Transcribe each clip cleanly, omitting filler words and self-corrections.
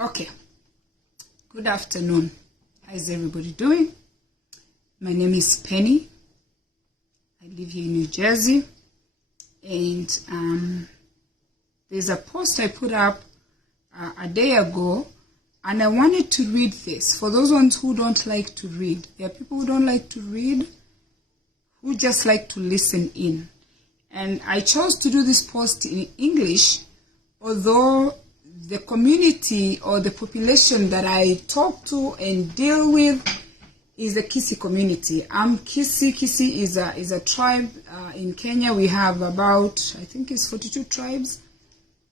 Okay, good afternoon. How is everybody doing? My name is Penny. I live here in New Jersey, and there's a post I put up a day ago, and I wanted to read this. For those ones who don't like to read, there are people who don't like to read, who just like to listen in. And I chose to do this post in English, although the community or the population that I talk to and deal with is the Kisii community. I'm Kisii. Kisii is a tribe in Kenya. We have about, I think it's 42 tribes,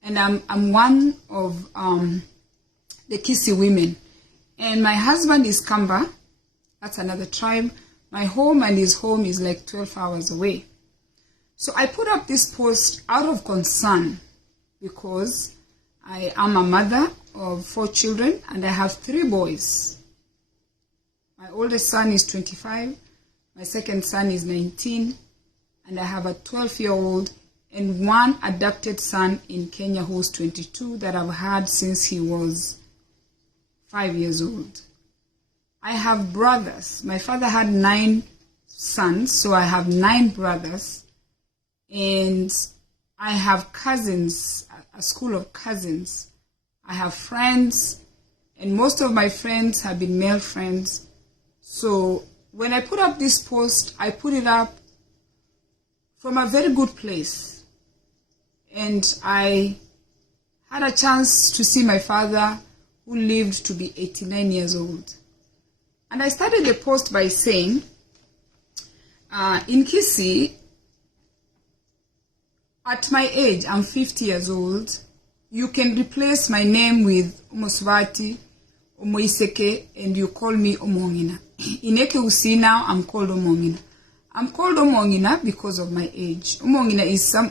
and I'm one of the Kisii women. And my husband is Kamba. That's another tribe. My home and his home is like 12 hours away. So I put up this post out of concern because I am a mother of 4 children and I have 3 boys. My oldest son is 25, my second son is 19, and I have a 12-year-old and 1 adopted son in Kenya who's 22 that I've had since he was 5 years old. I have brothers. My father had 9 sons, so I have 9 brothers. And I have cousins, a school of cousins. I have friends, and most of my friends have been male friends. So when I put up this post, I put it up from a very good place. And I had a chance to see my father, who lived to be 89 years old. And I started the post by saying, in Kisii, at my age, I'm 50 years old, you can replace my name with Omoswati, Omoiseke, and you call me Omongina. In Ekeusi now, I'm called Omongina. I'm called Omongina because of my age. Omongina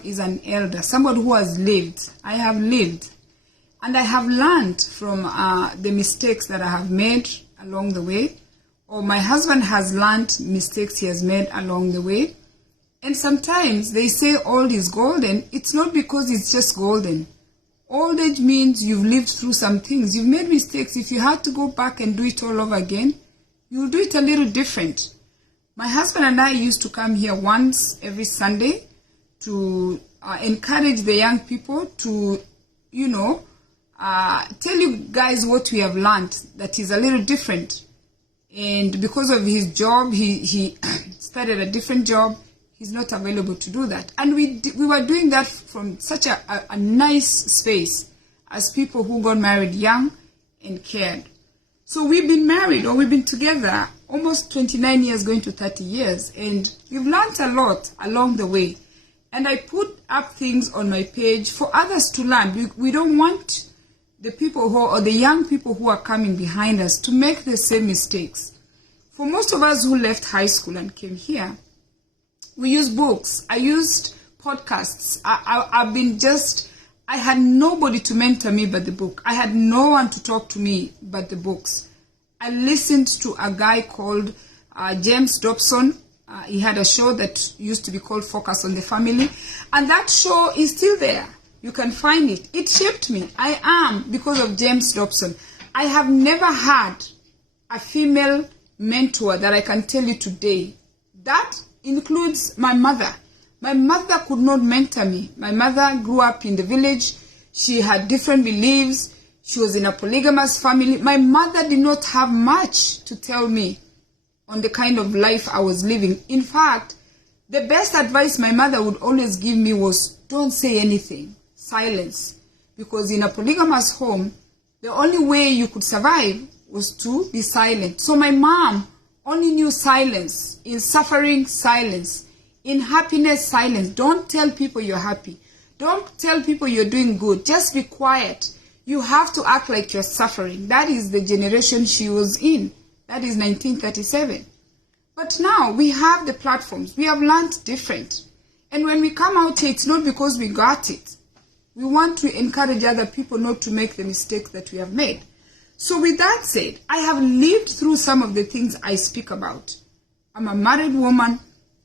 is an elder, somebody who has lived. I have lived. And I have learned from the mistakes that I have made along the way, or my husband has learned mistakes he has made along the way. And sometimes they say old is golden. It's not because it's just golden. Old age means you've lived through some things. You've made mistakes. If you had to go back and do it all over again, you'll do it a little different. My husband and I used to come here once every Sunday to encourage the young people to, tell you guys what we have learned that is a little different. And because of his job, he started a different job. He's not available to do that. And we were doing that from such a nice space as people who got married young and cared. So we've been married, or we've been together almost 29 years, going to 30 years. And we've learned a lot along the way. And I put up things on my page for others to learn. We don't want the people or the young people who are coming behind us to make the same mistakes. For most of us who left high school and came here, we use books. I used podcasts. I had nobody to mentor me but the book. I had no one to talk to me but the books. I listened to a guy called James Dobson. He had a show that used to be called Focus on the Family. And that show is still there. You can find it. It shaped me. I am because of James Dobson. I have never had a female mentor that I can tell you today. That includes my mother. My mother could not mentor me. My mother grew up in the village. She had different beliefs. She was in a polygamous family. My mother did not have much to tell me on the kind of life I was living. In fact, the best advice my mother would always give me was, don't say anything. Silence. Because in a polygamous home, the only way you could survive was to be silent. So my mom only knew silence. In suffering, silence. In happiness, silence. Don't tell people you're happy. Don't tell people you're doing good. Just be quiet. You have to act like you're suffering. That is the generation she was in. That is 1937. But now we have the platforms. We have learned different. And when we come out here, it's not because we got it. We want to encourage other people not to make the mistakes that we have made. So with that said, I have lived through some of the things I speak about. I'm a married woman.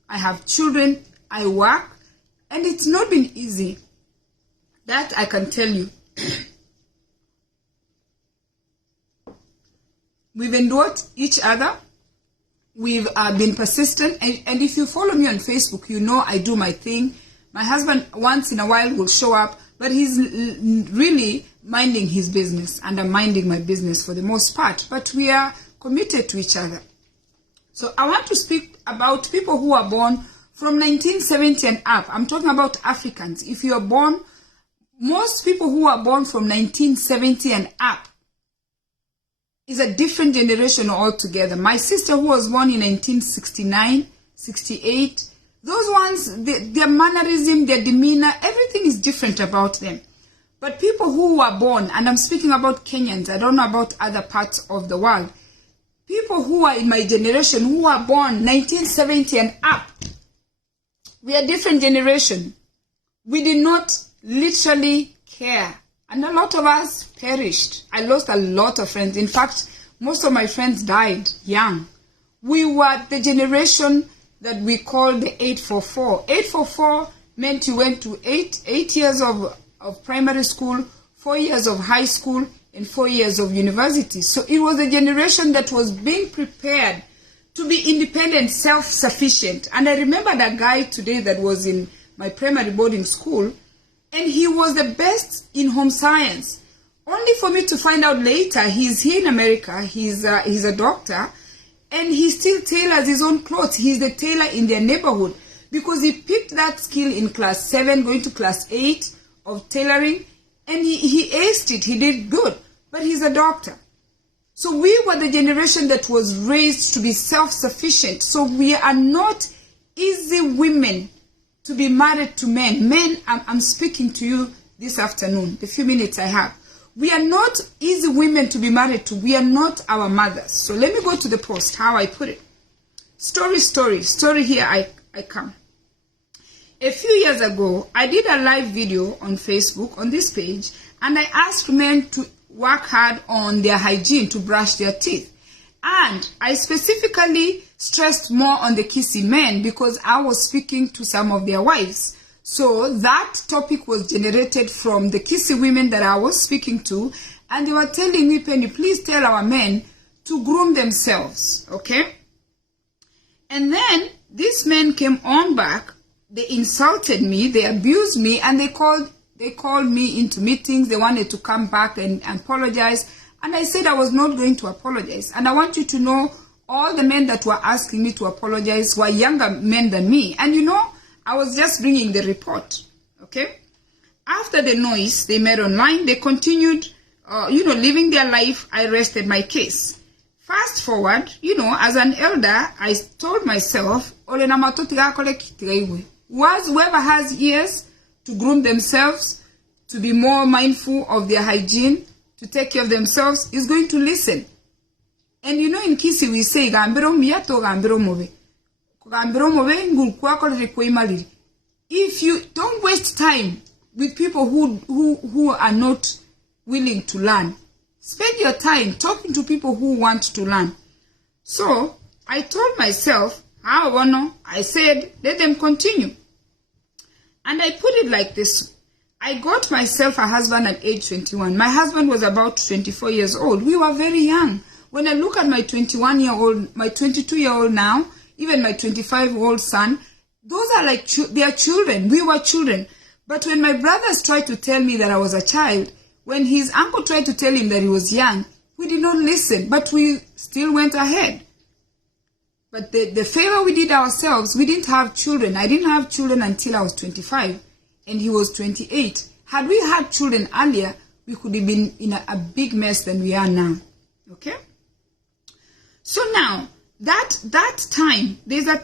I have children. I work. And it's not been easy. That I can tell you. We've endured each other. We've been persistent. And if you follow me on Facebook, you know I do my thing. My husband once in a while will show up, but he's really minding his business, and I'm minding my business for the most part. But we are committed to each other. So I want to speak about people who are born from 1970 and up. I'm talking about Africans. If you are born, most people who are born from 1970 and up is a different generation altogether. My sister who was born in 1969, 68, those ones, their mannerism, their demeanor, everything is different about them. But people who were born, and I'm speaking about Kenyans, I don't know about other parts of the world, people who are in my generation, who are born 1970 and up, we are a different generation. We did not literally care. And a lot of us perished. I lost a lot of friends. In fact, most of my friends died young. We were the generation that we called the 844. 844 meant you went to eight years of primary school, 4 years of high school, and 4 years of university. So it was a generation that was being prepared to be independent, self-sufficient. And I remember that guy today that was in my primary boarding school, and he was the best in home science. Only for me to find out later, he's here in America, he's a doctor, and he still tailors his own clothes. He's the tailor in their neighborhood because he picked that skill in class 7, going to class 8 of tailoring, and he aced it. He did good, but he's a doctor. So we were the generation that was raised to be self-sufficient. So we are not easy women to be married to men. Men, I'm speaking to you this afternoon, the few minutes I have. We are not easy women to be married to. We are not our mothers. So let me go to the post, how I put it. Story here I come. A few years ago, I did a live video on Facebook, on this page, and I asked men to work hard on their hygiene, to brush their teeth. And I specifically stressed more on the kissy men because I was speaking to some of their wives. So that topic was generated from the kissy women that I was speaking to, and they were telling me, Penny, please tell our men to groom themselves, okay? And then these men came on back, they insulted me, they abused me, and they called me into meetings. They wanted to come back and apologize. And I said I was not going to apologize. And I want you to know all the men that were asking me to apologize were younger men than me. And you know, I was just bringing the report, okay? After the noise they made online, they continued, living their life. I rested my case. Fast forward, as an elder, I told myself, whoever has ears to groom themselves, to be more mindful of their hygiene, to take care of themselves, is going to listen. And in Kisi we say, if you don't waste time with people who are not willing to learn, spend your time talking to people who want to learn. So I told myself, I said, let them continue. And I put it like this. I got myself a husband at age 21. My husband was about 24 years old. We were very young. When I look at my 21-year-old, my 22-year-old now, even my 25-year-old son, those are like, they are children. We were children. But when my brothers tried to tell me that I was a child, when his uncle tried to tell him that he was young, we did not listen, but we still went ahead. But the favor we did ourselves, we didn't have children. I didn't have children until I was 25, and he was 28. Had we had children earlier, we could have been in a big mess than we are now. Okay? So now, that time, there's a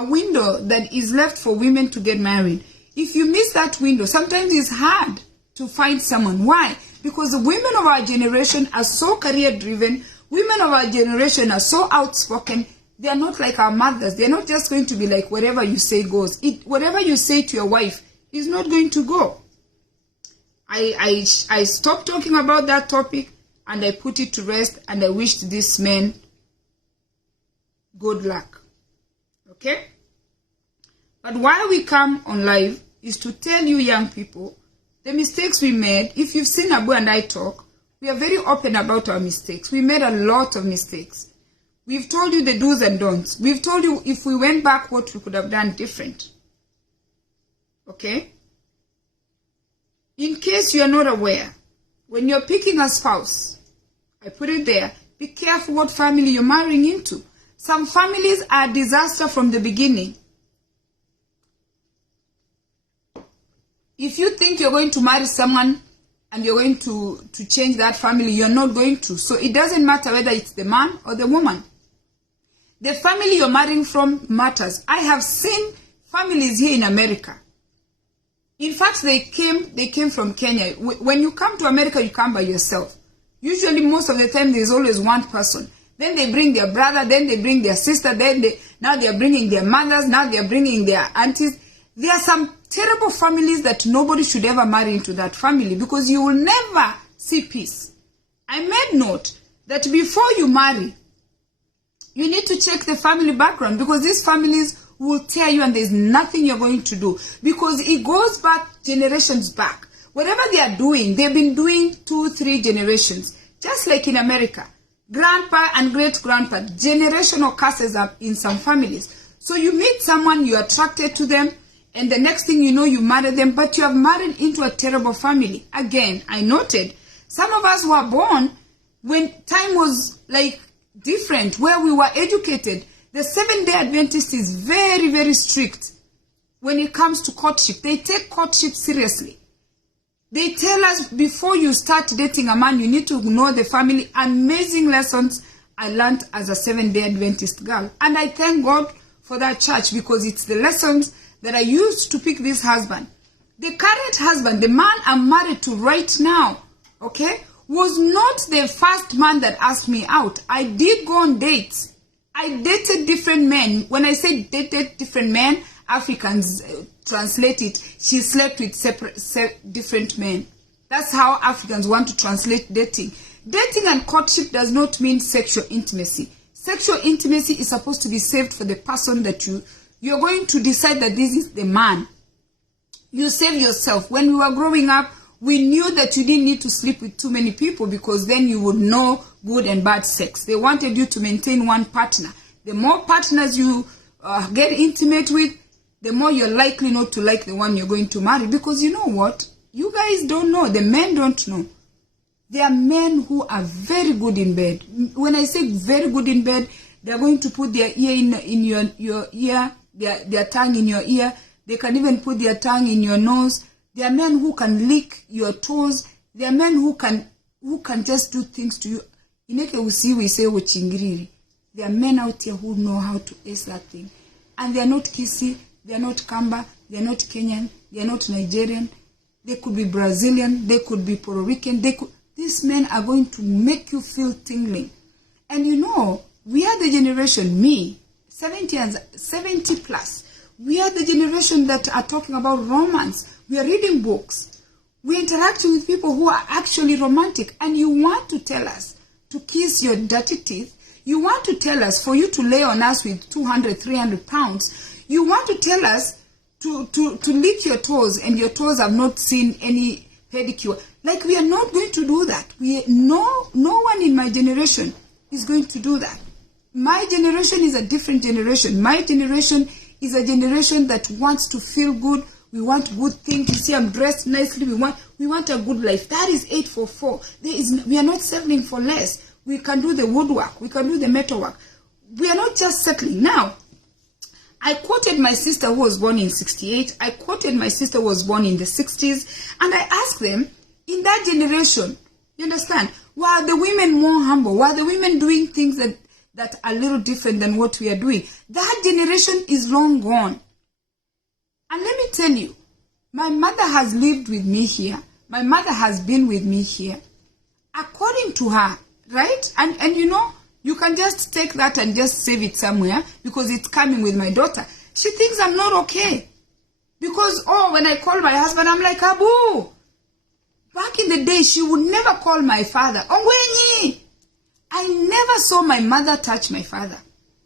window that is left for women to get married. If you miss that window, sometimes it's hard to find someone. Why? Because the women of our generation are so career-driven. Women of our generation are so outspoken. They are not like our mothers. They're not just going to be like whatever you say goes. Whatever you say to your wife is not going to go. I stopped talking about that topic and I put it to rest, and I wished this man good luck. Okay? But why we come on live is to tell you young people the mistakes we made. If you've seen Abu and I talk, We are very open about our mistakes. We made a lot of mistakes. We've told you the do's and don'ts. We've told you if we went back what we could have done different. Okay? In case you are not aware, when you're picking a spouse, I put it there, be careful what family you're marrying into. Some families are a disaster from the beginning. If you think you're going to marry someone and you're going to change that family, you're not going to. So it doesn't matter whether it's the man or the woman. The family you're marrying from matters. I have seen families here in America. In fact, they came from Kenya. When you come to America, you come by yourself. Usually, most of the time, there's always one person. Then they bring their brother, then they bring their sister, now they're bringing their mothers, now they're bringing their aunties. There are some terrible families that nobody should ever marry into that family because you will never see peace. I made note that before you marry, you need to check the family background because these families will tear you and there's nothing you're going to do because it goes back generations back. Whatever they are doing, they've been doing 2-3 generations. Just like in America, grandpa and great-grandpa, generational curses are in some families. So you meet someone, you're attracted to them, and the next thing you know, you marry them, but you have married into a terrible family. Again, I noted, some of us were born when time was like different, where we were educated. The Seventh-day Adventist is very, very strict when it comes to courtship. They take courtship seriously. They tell us before you start dating a man, you need to know the family. Amazing lessons I learned as a Seventh-day Adventist girl. And I thank God for that church because it's the lessons that I used to pick this husband. The current husband, the man I'm married to right now, okay, was not the first man that asked me out. I did go on dates. I dated different men. When I say dated different men, Africans translate it, she slept with different men. That's how Africans want to translate dating. Dating and courtship does not mean sexual intimacy. Sexual intimacy is supposed to be saved for the person that you're going to decide that this is the man. You save yourself. When we were growing up, we knew that you didn't need to sleep with too many people because then you would know good and bad sex. They wanted you to maintain one partner. The more partners you get intimate with, the more you're likely not to like the one you're going to marry. Because you know what? You guys don't know. The men don't know. There are men who are very good in bed. When I say very good in bed, they're going to put their ear in your ear, their tongue in your ear. They can even put their tongue in your nose. There are men who can lick your toes. There are men who can just do things to you. We say there are men out here who know how to ace that thing. And they are not kissy. They are not Kamba, they are not Kenyan, they are not Nigerian, they could be Brazilian, they could be Puerto Rican, these men are going to make you feel tingling. And you know, we are the generation, me, 70 plus, we are the generation that are talking about romance. We are reading books. We are interacting with people who are actually romantic. And you want to tell us to kiss your dirty teeth. You want to tell us for you to lay on us with 200, 300 pounds. You want to tell us to lick your toes and your toes have not seen any pedicure. Like we are not going to do that. No one in my generation is going to do that. My generation is a different generation. My generation is a generation that wants to feel good. We want good things. You see, I'm dressed nicely. We want a good life. That is 844. We are not settling for less. We can do the woodwork. We can do the metalwork. We are not just settling. Now, I quoted my sister who was born in 68. I quoted my sister who was born in the 60s. And I asked them, in that generation, you understand, were the women more humble? Were the women doing things that are a little different than what we are doing? That generation is long gone. And let me tell you, my mother has lived with me here. My mother has been with me here. According to her, right? And you know, you can just take that and just save it somewhere because it's coming with my daughter. She thinks I'm not okay. Because, when I call my husband, I'm like, Abu. Back in the day, she would never call my father. Ongwenyi. I never saw my mother touch my father.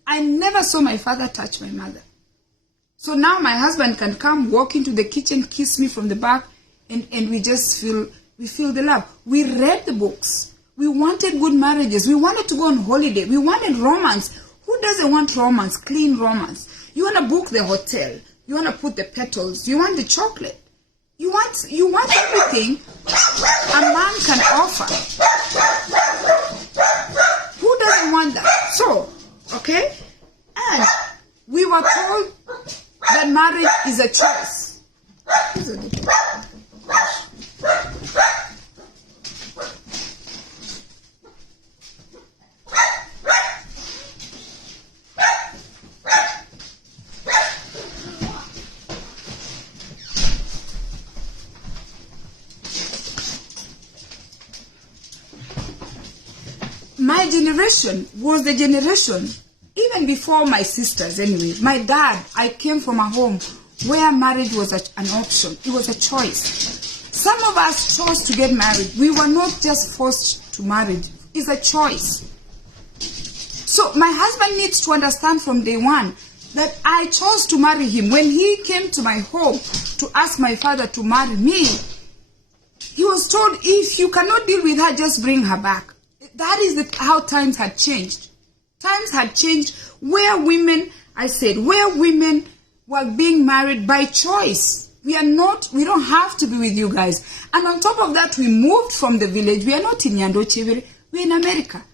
I never saw my father touch my mother. So now my husband can come, walk into the kitchen, kiss me from the back, and we just feel We feel the love. We read the books. We wanted good marriages. We wanted to go on holiday. We wanted romance. Who doesn't want romance? Clean romance. You want to book the hotel. You want to put the petals. You want the chocolate. You want everything a man can offer. Who doesn't want that? So, okay? And we were told that marriage is a choice. My generation was the generation, even before my sisters anyway. My dad, I came from a home where marriage was an option. It was a choice. Some of us chose to get married. We were not just forced to marriage. It's a choice. So my husband needs to understand from day one that I chose to marry him. When he came to my home to ask my father to marry me, he was told, if you cannot deal with her, just bring her back. That is how times had changed. Times had changed where women were being married by choice. We don't have to be with you guys. And on top of that, we moved from the village. We are not in Nyandochevere. We're in America.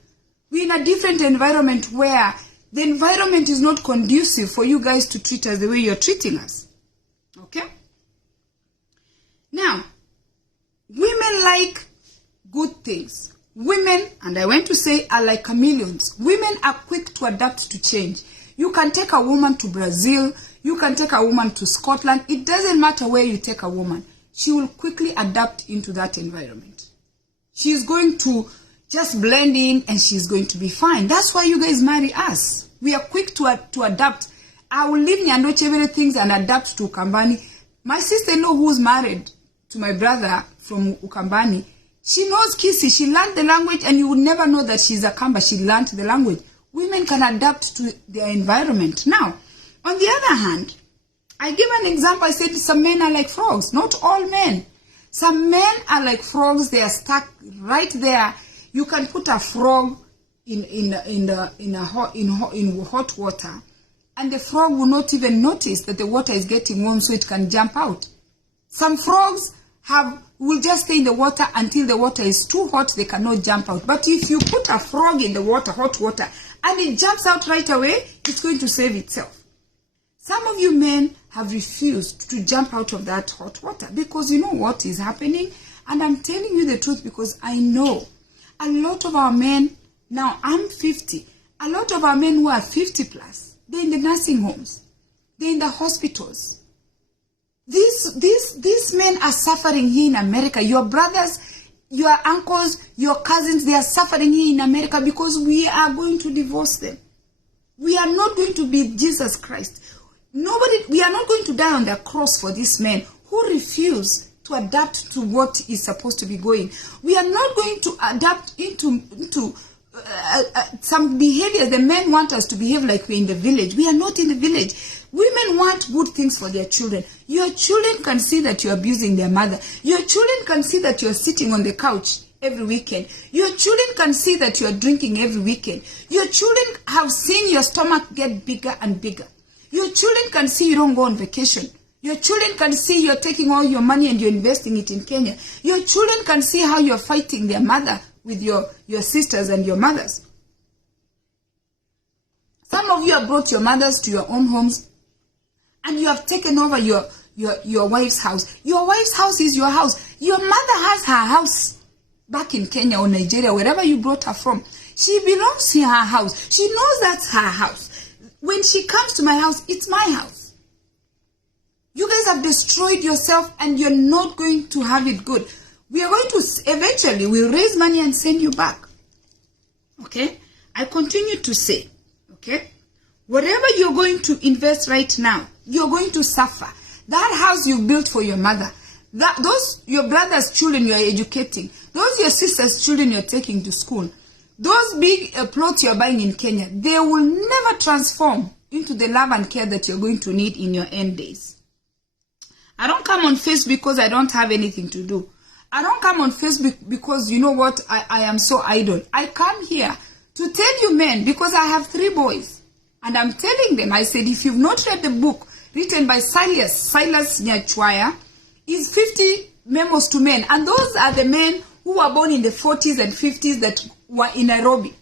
We're in a different environment where the environment is not conducive for you guys to treat us the way you're treating us. Okay? Now, women like good things. Women, and I want to say, are like chameleons. Women are quick to adapt to change. You can take a woman to Brazil. You can take a woman to Scotland. It doesn't matter where you take a woman. She will quickly adapt into that environment. She's going to just blend in and she's going to be fine. That's why you guys marry us. We are quick to adapt. I will leave Nyandochevere things and adapt to Ukambani. My sister-in-law who's married to my brother from Ukambani, she knows Kisi. She learned the language, and you would never know that she's a Kamba. She learned the language. Women can adapt to their environment. Now, on the other hand, I give an example. I said some men are like frogs. Not all men. Some men are like frogs. They are stuck right there. You can put a frog in hot water, and the frog will not even notice that the water is getting warm, so it can jump out. Some frogs will just stay in the water until the water is too hot, they cannot jump out. But if you put a frog in the water, hot water, and it jumps out right away, it's going to save itself. Some of you men have refused to jump out of that hot water because you know what is happening. And I'm telling you the truth because I know a lot of our men, now I'm 50, a lot of our men who are 50 plus, they're in the nursing homes, they're in the hospitals. These men are suffering here in America. Your brothers, your uncles, your cousins, they are suffering here in America because we are going to divorce them. We are not going to be Jesus Christ. We are not going to die on the cross for these men who refuse to adapt to what is supposed to be going. We are not going to adapt into some behavior. The men want us to behave like we're in the village. We are not in the village. Women want good things for their children. Your children can see that you're abusing their mother. Your children can see that you're sitting on the couch every weekend. Your children can see that you're drinking every weekend. Your children have seen your stomach get bigger and bigger. Your children can see you don't go on vacation. Your children can see you're taking all your money and you're investing it in Kenya. Your children can see how you're fighting their mother with your sisters and your mothers. Some of you have brought your mothers to your own homes and you have taken over your wife's house. Your wife's house is your house. Your mother has her house back in Kenya or Nigeria, wherever you brought her from. She belongs in her house. She knows that's her house. When she comes to my house, it's my house. You guys have destroyed yourself and you're not going to have it good. We are going to, eventually, we'll raise money and send you back. Okay? I continue to say, okay? Whatever you're going to invest right now, you're going to suffer. That house you built for your mother, those your brother's children you're educating, those your sister's children you're taking to school, those big plots you're buying in Kenya, they will never transform into the love and care that you're going to need in your end days. I don't come on Facebook because I don't have anything to do. I don't come on Facebook because you know what, I am so idle. I come here to tell you men, because I have 3 boys. And I'm telling them, I said, if you've not read the book written by Silas Nyacharia, is 50 Memos to Men. And those are the men who were born in the 40s and 50s that were in Nairobi.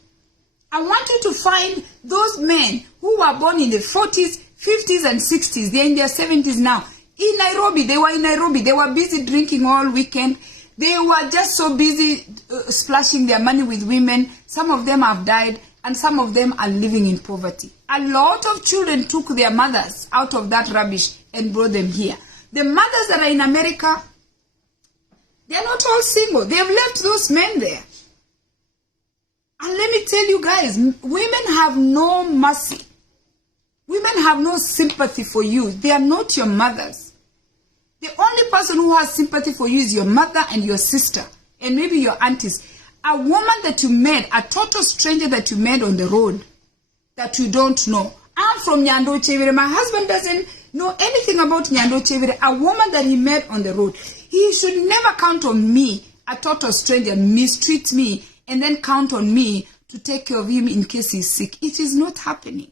I want you to find those men who were born in the 40s, 50s, and 60s. They're in their 70s now. In Nairobi, they were in Nairobi. They were busy drinking all weekend. They were just so busy splashing their money with women. Some of them have died, and some of them are living in poverty. A lot of children took their mothers out of that rubbish and brought them here. The mothers that are in America, they're not all single. They have left those men there. And let me tell you guys, women have no mercy. Women have no sympathy for you. They are not your mothers. The only person who has sympathy for you is your mother and your sister, and maybe your aunties. A woman that you met, a total stranger that you met on the road, that you don't know. I'm from Nyando Chevire. My husband doesn't know anything about Nyando Chevire. A woman that he met on the road. He should never count on me, a total stranger, mistreat me, and then count on me to take care of him in case he's sick. It is not happening.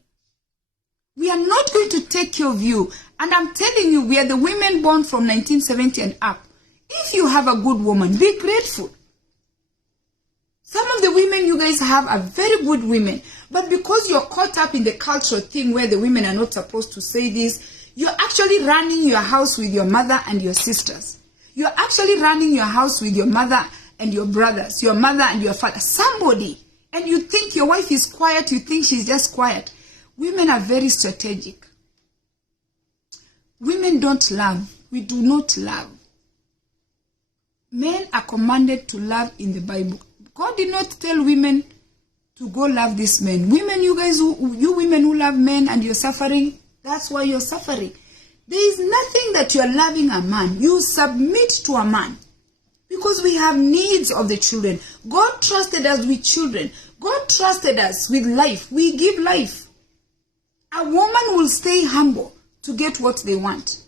We are not going to take care of you. And I'm telling you, we are the women born from 1970 and up. If you have a good woman, be grateful. Some of the women you guys have are very good women. But because you're caught up in the cultural thing where the women are not supposed to say this, you're actually running your house with your mother and your sisters. You're actually running your house with your mother and your brothers, your mother and your father, somebody. And you think your wife is quiet, you think she's just quiet. Women are very strategic. Women don't love. We do not love. Men are commanded to love in the Bible. God did not tell women to go love these men. Women, you guys, you women who love men and you're suffering, that's why you're suffering. There is nothing that you're loving a man. You submit to a man. Because we have needs of the children. God trusted us with children. God trusted us with life. We give life. A woman will stay humble to get what they want.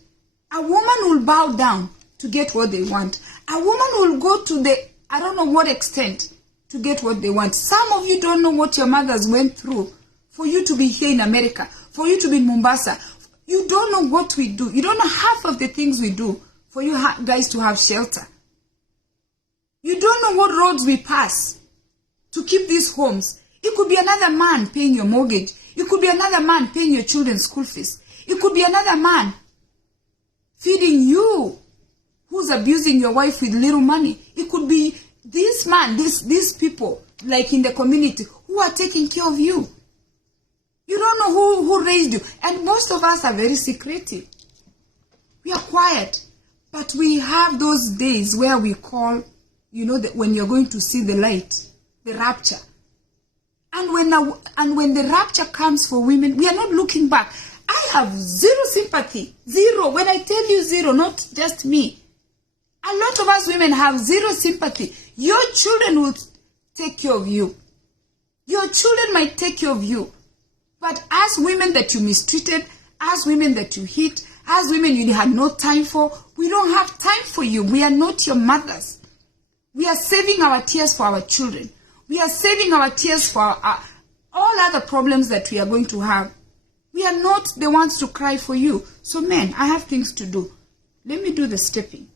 A woman will bow down to get what they want. A woman will go to the, I don't know what extent, to get what they want. Some of you don't know what your mothers went through for you to be here in America, for you to be in Mombasa. You don't know what we do. You don't know half of the things we do for you guys to have shelter. You don't know what roads we pass to keep these homes. It could be another man paying your mortgage. It could be another man paying your children's school fees. It could be another man feeding you who's abusing your wife with little money. It could be this man, these people, like in the community, who are taking care of you. You don't know who raised you. And most of us are very secretive. We are quiet. But we have those days where we call, you know, when you're going to see the light, the rapture. And when the rapture comes for women, we are not looking back. I have zero sympathy. Zero. When I tell you zero, not just me. A lot of us women have zero sympathy. Your children will take care of you. Your children might take care of you. But as women that you mistreated, as women that you hit, as women you had no time for, we don't have time for you. We are not your mothers. We are saving our tears for our children. We are saving our tears for all other problems that we are going to have. We are not the ones to cry for you. So men, I have things to do. Let me do the stepping.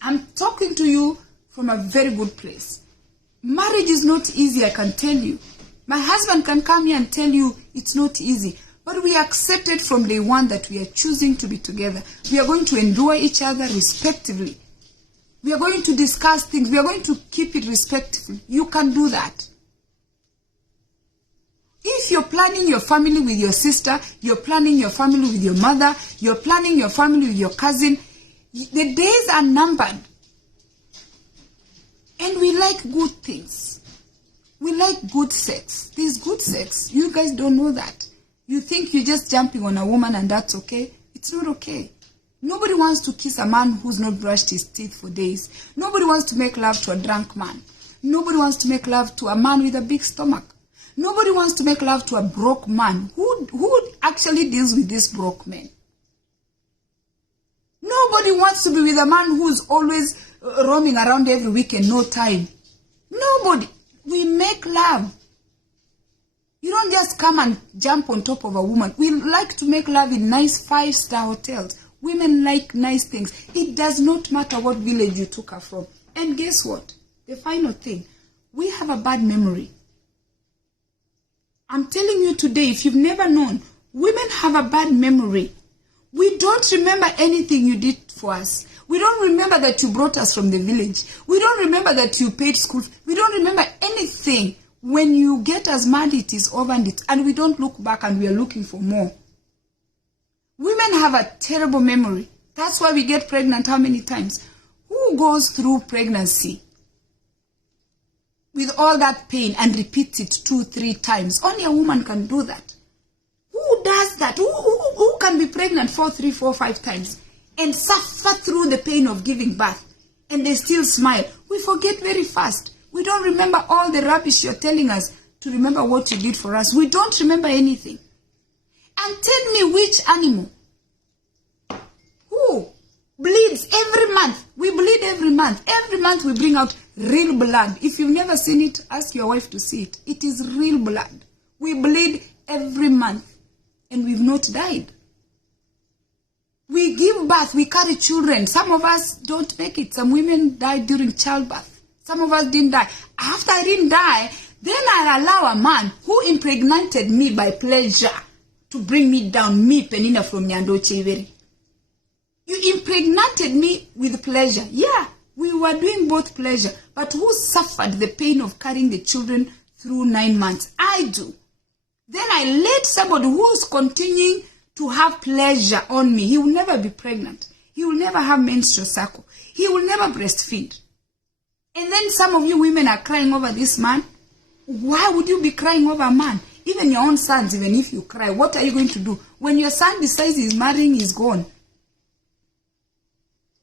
I'm talking to you from a very good place. Marriage is not easy, I can tell you. My husband can come here and tell you it's not easy. But we accept it from day one that we are choosing to be together. We are going to endure each other respectively. We are going to discuss things. We are going to keep it respectful. You can do that. If you're planning your family with your sister, you're planning your family with your mother, you're planning your family with your cousin, the days are numbered. And we like good things. We like good sex. There's good sex. You guys don't know that. You think you're just jumping on a woman and that's okay? It's not okay. Nobody wants to kiss a man who's not brushed his teeth for days. Nobody wants to make love to a drunk man. Nobody wants to make love to a man with a big stomach. Nobody wants to make love to a broke man. Who actually deals with these broke men? Nobody wants to be with a man who's always roaming around every weekend, no time. Nobody. We make love. You don't just come and jump on top of a woman. We like to make love in nice 5-star hotels. Women like nice things. It does not matter what village you took her from. And guess what? The final thing. We have a bad memory. I'm telling you today, if you've never known, women have a bad memory. We don't remember anything you did for us. We don't remember that you brought us from the village. We don't remember that you paid school. We don't remember anything. When you get us mad, it is over and we don't look back and we are looking for more. Women have a terrible memory. That's why we get pregnant how many times? Who goes through pregnancy with all that pain and repeats it 2-3 times? Only a woman can do that. Who does that? Who can be pregnant 3, 4, 5 times and suffer through the pain of giving birth and they still smile? We forget very fast. We don't remember all the rubbish you're telling us to remember what you did for us. We don't remember anything. And tell me which animal who bleeds every month. We bleed every month. Every month we bring out real blood. If you've never seen it, ask your wife to see it. It is real blood. We bleed every month and we've not died. We give birth, we carry children. Some of us don't make it. Some women died during childbirth. Some of us didn't die. After I didn't die, then I allow a man who impregnated me by pleasure to bring me down, me, Penina from Nyando Cheveri. You impregnated me with pleasure. Yeah, we were doing both pleasure. But who suffered the pain of carrying the children through 9 months? I do. Then I let somebody who's continuing to have pleasure on me. He will never be pregnant. He will never have menstrual cycle. He will never breastfeed. And then some of you women are crying over this man. Why would you be crying over a man? Even your own sons, even if you cry, what are you going to do? When your son decides he's marrying, he's gone.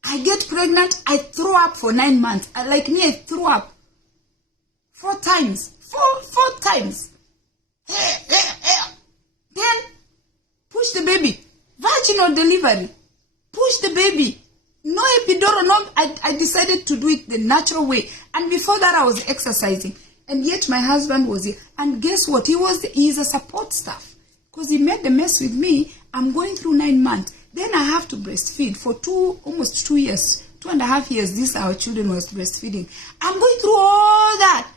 I get pregnant, I throw up for 9 months. Like me, I threw up 4 times. Four times. Then, push the baby. Vaginal delivery. Push the baby. No epidural, no. I decided to do it the natural way. And before that, I was exercising. And yet my husband was here. And guess what? He's a support staff. Because he made the mess with me. I'm going through 9 months. Then I have to breastfeed for almost 2 years. 2.5 years, this our children was breastfeeding. I'm going through all that.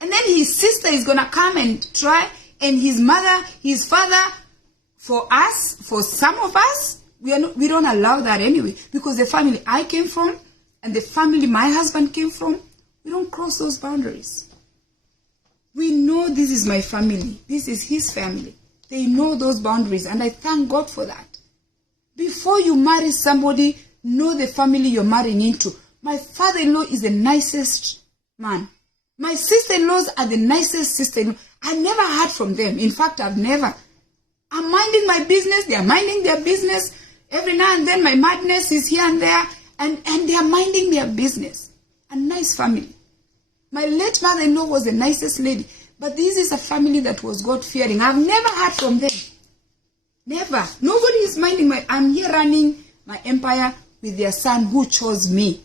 And then his sister is going to come and try. And his mother, his father, for us, for some of us, we don't allow that anyway. Because the family I came from and the family my husband came from, we don't cross those boundaries. We know this is my family. This is his family. They know those boundaries. And I thank God for that. Before you marry somebody, know the family you're marrying into. My father-in-law is the nicest man. My sister-in-laws are the nicest sister-in-law. I never heard from them. In fact, I've never. I'm minding my business. They are minding their business. Every now and then my madness is here and there. And they are minding their business. A nice family. My late mother-in-law was the nicest lady. But this is a family that was God-fearing. I've never heard from them. Never. Nobody is minding I'm here running my empire with their son who chose me.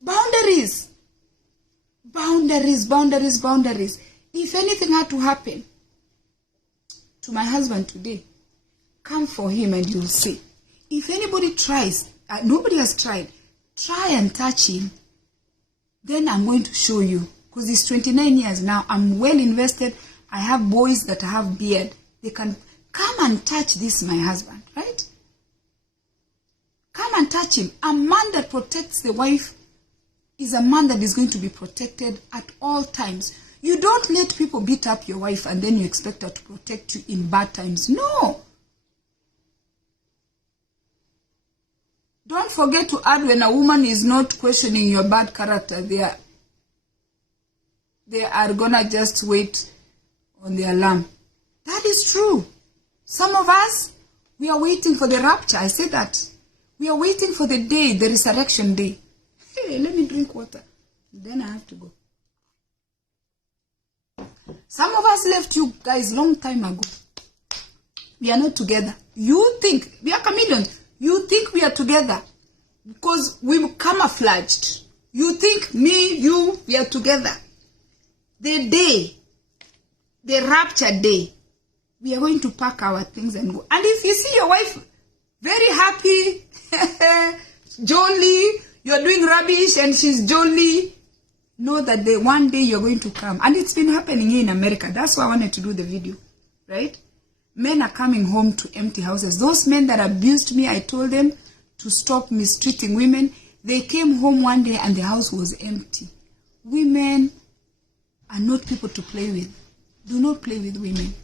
Boundaries. Boundaries, boundaries, boundaries. If anything had to happen to my husband today, come for him and you'll see. If anybody tries, nobody has tried, try and touch him, then I'm going to show you. Because he's 29 years now. I'm well invested. I have boys that have beard. They can come and touch this, my husband, right? Come and touch him. A man that protects the wife is a man that is going to be protected at all times. You don't let people beat up your wife and then you expect her to protect you in bad times. No. Don't forget to add when a woman is not questioning your bad character, they are gonna just wait on the alarm. That is true. Some of us, we are waiting for the rapture. I say that. We are waiting for the day, the resurrection day. Hey, let me drink water. Then I have to go. Some of us left you guys long time ago. We are not together. You think we are chameleons. You think we are together because we've camouflaged. You think me, you, we are together. The day, the rapture day, we are going to pack our things and go. And if you see your wife very happy, jolly, you're doing rubbish and she's jolly, know that one day you're going to come. And it's been happening here in America. That's why I wanted to do the video, right? Men are coming home to empty houses. Those men that abused me, I told them to stop mistreating women. They came home one day and the house was empty. Women are not people to play with. Do not play with women.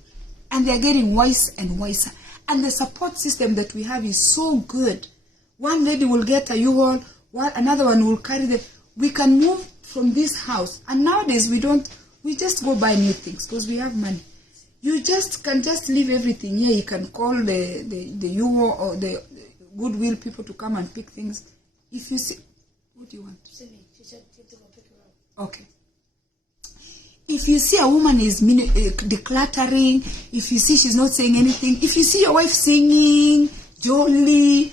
And they're getting worse and worse. And the support system that we have is so good. One lady will get a U-Haul, another one will carry the... We can move from this house. And nowadays we just go buy new things because we have money. You can just leave everything here. You can call the U-Haul or the Goodwill people to come and pick things. If you see... What do you want? She said to go pick her up. Okay. If you see a woman is decluttering, if you see she's not saying anything, if you see your wife singing, jolly,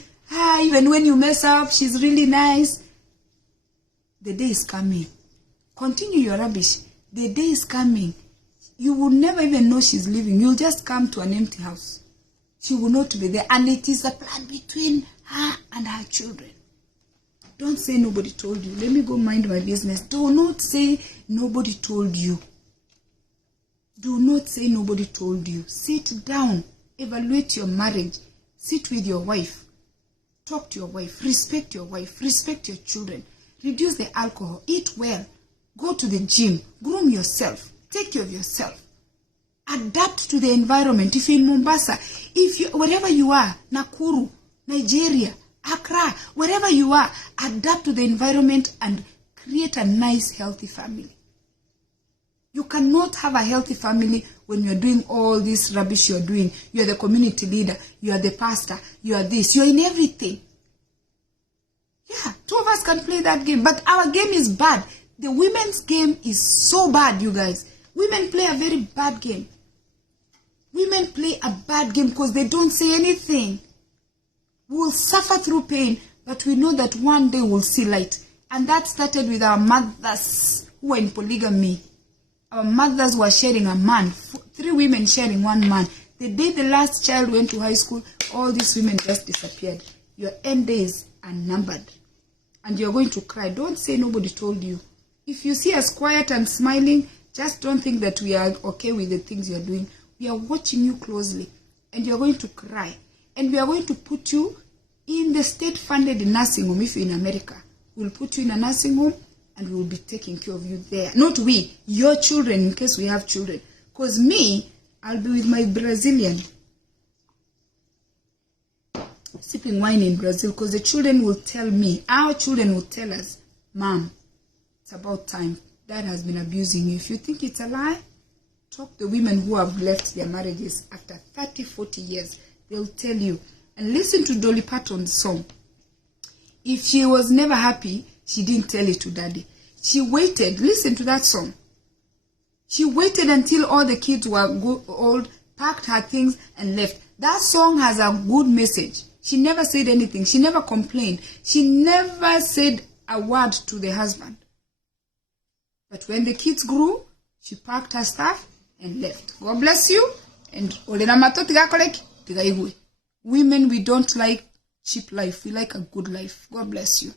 even when you mess up, she's really nice, the day is coming. Continue your rubbish. The day is coming. You will never even know she's leaving. You'll just come to an empty house. She will not be there. And it is a plan between her and her children. Don't say nobody told you. Let me go mind my business. Do not say nobody told you. Do not say nobody told you. Sit down. Evaluate your marriage. Sit with your wife. Talk to your wife. Respect your wife. Respect your children. Reduce the alcohol. Eat well. Go to the gym. Groom yourself. Take care of yourself. Adapt to the environment. If you're in Mombasa, wherever you are, Nakuru, Nigeria, Accra, wherever you are, adapt to the environment and create a nice, healthy family. You cannot have a healthy family when you're doing all this rubbish you're doing. You're the community leader. You are the pastor. You are this. You're in everything. Yeah, two of us can play that game. But our game is bad. The women's game is so bad, you guys. Women play a very bad game. Women play a bad game because they don't say anything. We will suffer through pain, but we know that one day we'll see light. And that started with our mothers who were in polygamy. Our mothers were sharing a man. 3 women sharing 1 man. The day the last child went to high school, all these women just disappeared. Your end days are numbered. And you're going to cry. Don't say nobody told you. If you see us quiet and smiling, just don't think that we are okay with the things you're doing. We are watching you closely. And you're going to cry. And we are going to put you in the state-funded nursing home if you're in America. We'll put you in a nursing home and we'll be taking care of you there. Not we, your children, in case we have children. Because me, I'll be with my Brazilian. Sipping wine in Brazil. Because the children will tell me, our children will tell us, Mom, it's about time. Dad has been abusing you. If you think it's a lie, talk to women who have left their marriages after 30, 40 years. They'll tell you. And listen to Dolly Parton's song. If she was never happy, she didn't tell it to Daddy. She waited. Listen to that song. She waited until all the kids were old, packed her things, and left. That song has a good message. She never said anything. She never complained. She never said a word to the husband. But when the kids grew, she packed her stuff and left. God bless you. And women, we don't like cheap life. We like a good life. God bless you.